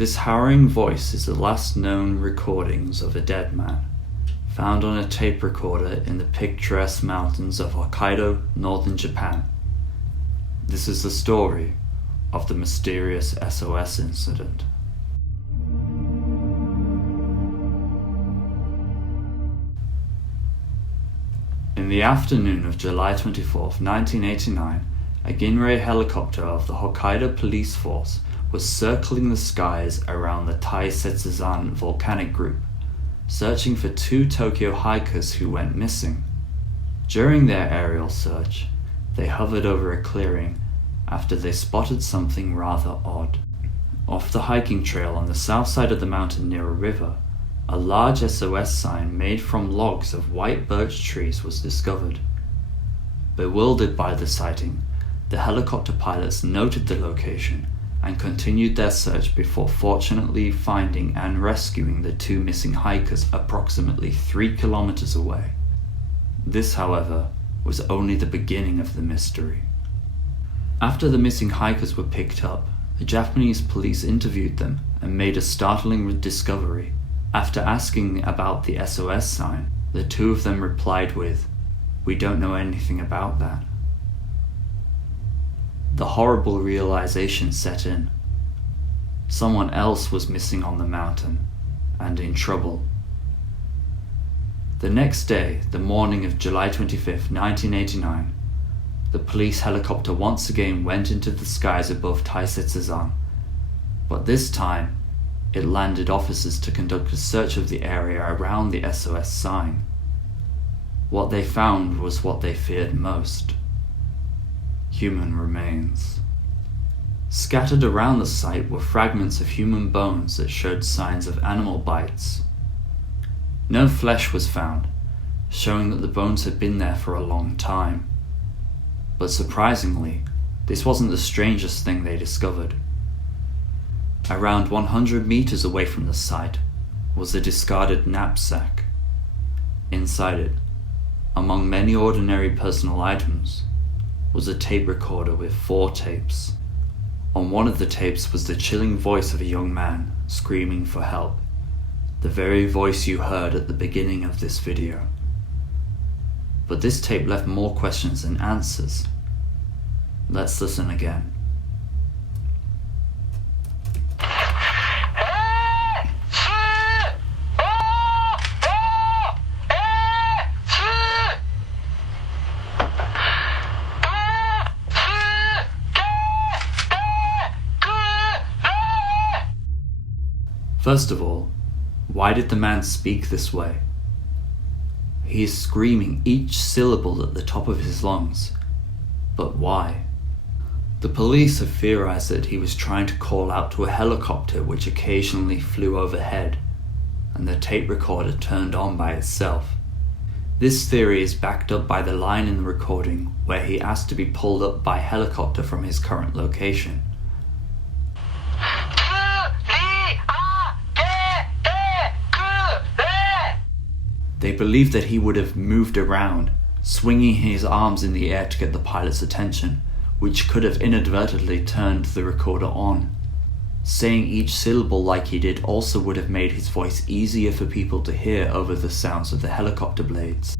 This harrowing voice is the last known recordings of a dead man, found on a tape recorder in the picturesque mountains of Hokkaido, northern Japan. This is the story of the mysterious SOS incident. In the afternoon of July 24th, 1989, a Ginrei helicopter of the Hokkaido police force was circling the skies around the Taisetsuzan volcanic group, searching for 2 Tokyo hikers who went missing. During their aerial search, they hovered over a clearing after they spotted something rather odd. Off the hiking trail on the south side of the mountain near a river, a large SOS sign made from logs of white birch trees was discovered. Bewildered by the sighting, the helicopter pilots noted the location and continued their search before fortunately finding and rescuing the 2 missing hikers approximately 3 kilometers away. This, however, was only the beginning of the mystery. After the missing hikers were picked up, the Japanese police interviewed them and made a startling discovery. After asking about the SOS sign, the 2 of them replied with, "We don't know anything about that." The horrible realization set in. Someone else was missing on the mountain and in trouble. The next day, the morning of July 25th, 1989, the police helicopter once again went into the skies above Taisetsuzan, but this time it landed officers to conduct a search of the area around the SOS sign. What they found was what they feared most: human remains. Scattered around the site were fragments of human bones that showed signs of animal bites. No flesh was found, showing that the bones had been there for a long time. But surprisingly, this wasn't the strangest thing they discovered. Around 100 meters away from the site was a discarded knapsack. Inside it, among many ordinary personal items, was a tape recorder with 4 tapes. On one of the tapes was the chilling voice of a young man screaming for help, the very voice you heard at the beginning of this video. But this tape left more questions than answers. Let's listen again. First of all, why did the man speak this way? He is screaming each syllable at the top of his lungs. But why? The police have theorized that he was trying to call out to a helicopter which occasionally flew overhead, and the tape recorder turned on by itself. This theory is backed up by the line in the recording where he asked to be pulled up by helicopter from his current location. They believe that he would have moved around, swinging his arms in the air to get the pilot's attention, which could have inadvertently turned the recorder on. Saying each syllable like he did also would have made his voice easier for people to hear over the sounds of the helicopter blades.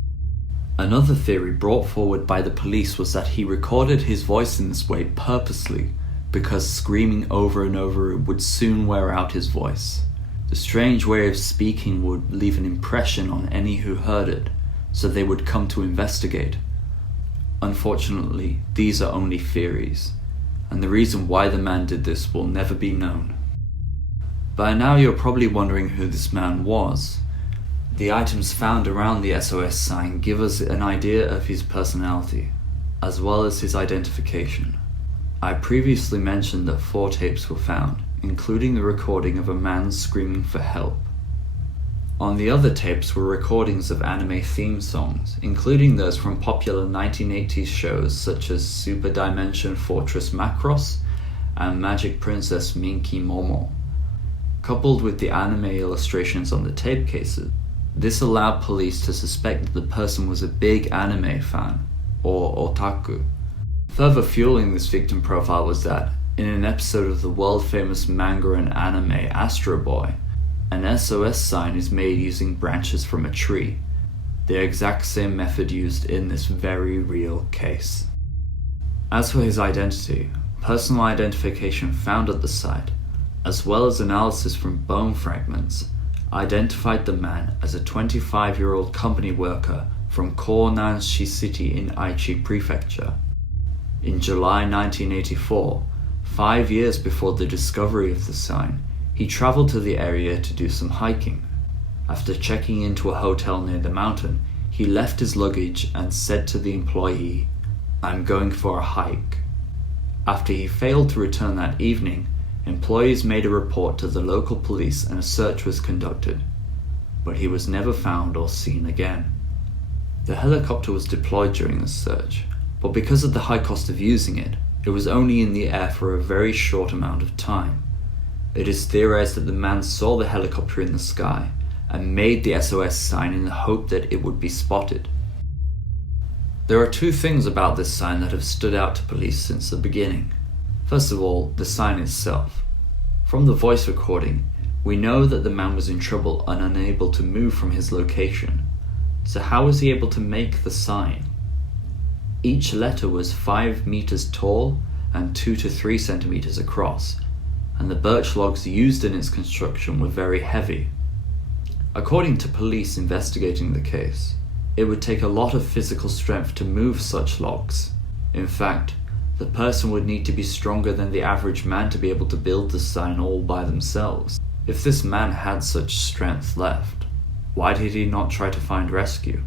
Another theory brought forward by the police was that he recorded his voice in this way purposely, because screaming over and over would soon wear out his voice. The strange way of speaking would leave an impression on any who heard it, so they would come to investigate. Unfortunately, these are only theories, and the reason why the man did this will never be known. By now you're probably wondering who this man was. The items found around the SOS sign give us an idea of his personality, as well as his identification. I previously mentioned that 4 tapes were found, including the recording of a man screaming for help. On the other tapes were recordings of anime theme songs, including those from popular 1980s shows such as Super Dimension Fortress Macross and Magic Princess Minky Momo. Coupled with the anime illustrations on the tape cases, this allowed police to suspect that the person was a big anime fan, or otaku. Further fueling this victim profile was that, In an episode of the world-famous manga and anime Astro Boy, an SOS sign is made using branches from a tree, the exact same method used in this very real case. As for his identity, personal identification found at the site, as well as analysis from bone fragments, identified the man as a 25-year-old company worker from Konanshi City in Aichi Prefecture. In July 1984, 5 years before the discovery of the sign, he traveled to the area to do some hiking. After checking into a hotel near the mountain, he left his luggage and said to the employee, "I'm going for a hike." After he failed to return that evening, employees made a report to the local police and a search was conducted, but he was never found or seen again. The helicopter was deployed during the search, but because of the high cost of using it, it was only in the air for a very short amount of time. It is theorized that the man saw the helicopter in the sky and made the SOS sign in the hope that it would be spotted. There are two things about this sign that have stood out to police since the beginning. First of all, the sign itself. From the voice recording, we know that the man was in trouble and unable to move from his location. So how was he able to make the sign? Each letter was 5 meters tall and 2 to 3 centimeters across, and the birch logs used in its construction were very heavy. According to police investigating the case, it would take a lot of physical strength to move such logs. In fact, the person would need to be stronger than the average man to be able to build the sign all by themselves. If this man had such strength left, why did he not try to find rescue?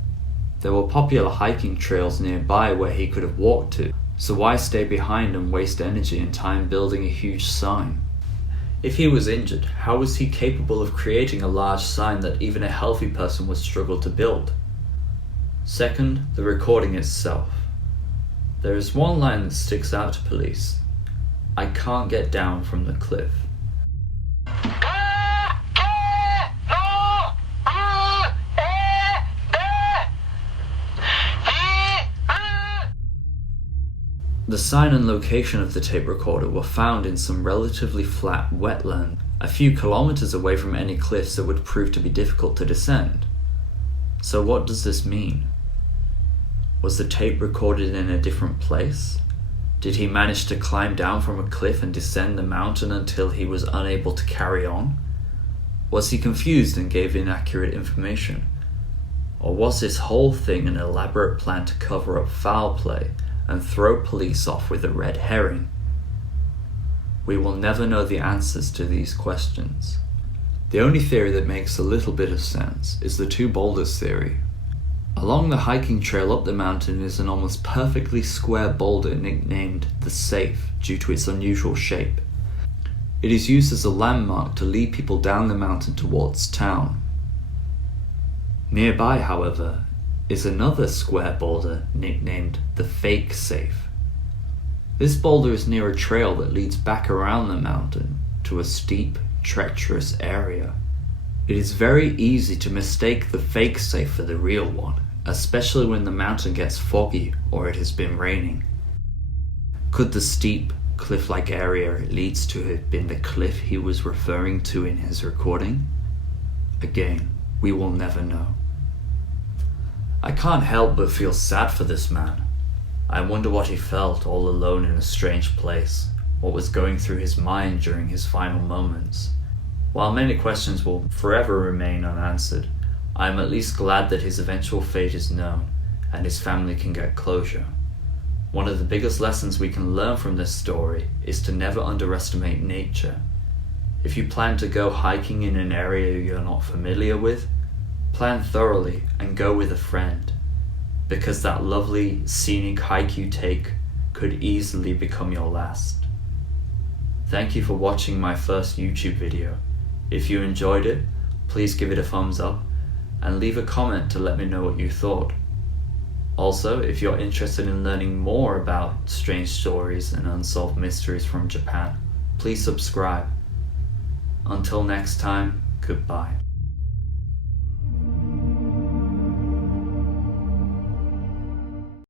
There were popular hiking trails nearby where he could have walked to, so why stay behind and waste energy and time building a huge sign? If he was injured, how was he capable of creating a large sign that even a healthy person would struggle to build? Second, the recording itself. There is one line that sticks out to police. "I can't get down from the cliff." The sign and location of the tape recorder were found in some relatively flat wetland, a few kilometers away from any cliffs that would prove to be difficult to descend. So what does this mean? Was the tape recorded in a different place? Did he manage to climb down from a cliff and descend the mountain until he was unable to carry on? Was he confused and gave inaccurate information? Or was this whole thing an elaborate plan to cover up foul play and throw police off with a red herring? We will never know the answers to these questions. The only theory that makes a little bit of sense is the two boulders theory. Along the hiking trail up the mountain is an almost perfectly square boulder nicknamed the Safe due to its unusual shape. It is used as a landmark to lead people down the mountain towards town. Nearby, however, is another square boulder nicknamed the Fake Safe. This boulder is near a trail that leads back around the mountain to a steep, treacherous area. It is very easy to mistake the fake safe for the real one, especially when the mountain gets foggy or it has been raining. Could the steep, cliff-like area it leads to have been the cliff he was referring to in his recording? Again, we will never know. I can't help but feel sad for this man. I wonder what he felt all alone in a strange place, what was going through his mind during his final moments. While many questions will forever remain unanswered, I am at least glad that his eventual fate is known and his family can get closure. One of the biggest lessons we can learn from this story is to never underestimate nature. If you plan to go hiking in an area you're not familiar with, plan thoroughly and go with a friend, because that lovely scenic hike you take could easily become your last. Thank you for watching my first YouTube video. If you enjoyed it, please give it a thumbs up and leave a comment to let me know what you thought. Also, if you're interested in learning more about strange stories and unsolved mysteries from Japan, please subscribe. Until next time, goodbye.